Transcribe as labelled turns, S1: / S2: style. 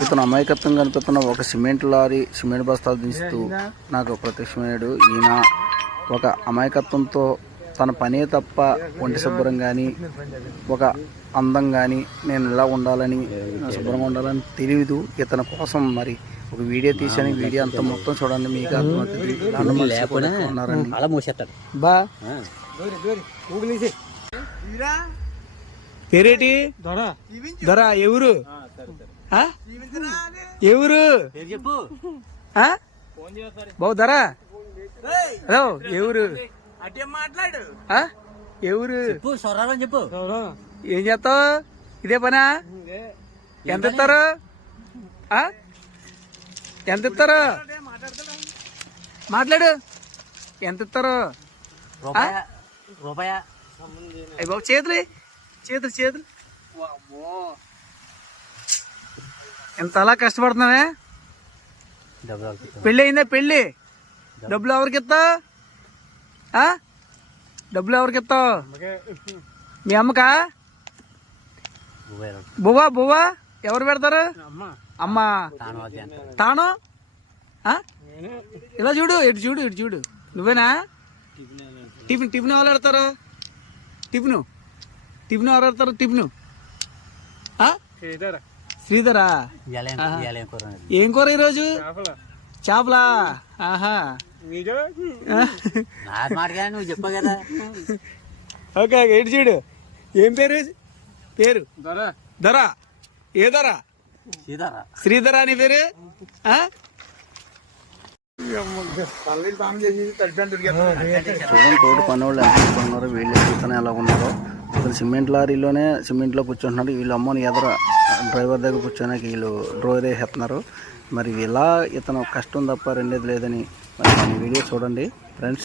S1: ఇతను అమాయకత్వం కనిపిస్తున్న ఒక సిమెంట్ లారీ సిమెంట్ బస్తాలు దించుతూ నాకు ప్రత్యక్షమయ్యాడు ఈయన ఒక అమాయకత్వంతో తన పనే తప్ప ఒంటి శుభ్రం కానీ ఒక అందం కానీ నేను ఇలా ఉండాలని శుభ్రంగా ఉండాలని తెలియదు ఇతని కోసం మరి ఒక వీడియో తీసాను వీడియో అంతా మొత్తం చూడండి. మీకు అర్థమవుతుంది. బా. పేరేటి
S2: దొర
S1: ఎవరు? ఆ? ఎవరు?
S3: చెప్పు.
S1: ఆ? బావు ధర. హలో ఎవరు?
S2: మాట్లాడు?
S1: ఆ? ఎవరు?
S3: చెప్పు
S1: ఏం చేస్తావు? ఇదే పనా? ఎంత ఇస్తారు? ఆ? ఎంత ఇస్తారు? మాట్లాడు. ఎంత ఇస్తారు?
S3: రూపాయ రూపాయ.
S1: అయ్యి బాబు చేతులు చేతులు చేతులు. ఎంత అలా కష్టపడుతున్నావే పెళ్ళి అయిందా పెళ్ళి? డబ్బులు. ఎవరికి ఇస్తావు? డబ్బులు ఎవరికి ఇస్తావు? మీ అమ్మకా? బువ్వా బువ్వా ఎవరు పెడతారు? అమ్మ. తాను? ఇలా చూడు ఇటు చూడు ఇటు చూడు. నువ్వేనా? టిఫిన్ టిఫిన్ ఎవరు పెడతారు? టిఫిన్. టిఫిన్ ఎవరు పెడతారు? టిఫిన్? శ్రీధరా? ఏం కూర ఈరోజు? చేపలా. ఆహా.
S3: నువ్వు చెప్పావు కదా.
S1: ఓకే ఇటు చూడు. ఏం పేరు? పేరు? ధర ఏ ధర శ్రీధర. అని పేరు? ఆ? చూడండి తోటి పని వాళ్ళు ఎంత ఉన్నారు వీళ్ళు ఎలా ఉన్నారో. అసలు సిమెంట్ లారీలోనే సిమెంట్లో కూర్చుంటున్నారు వీళ్ళు అమ్మని ఎదర డ్రైవర్ దగ్గర కూర్చోడానికి వీళ్ళు డ్రైవర్ వేసేస్తున్నారు మరి ఇలా ఇతను కష్టం తప్ప రెండేది లేదని మరి వీడియో చూడండి. ఫ్రెండ్స్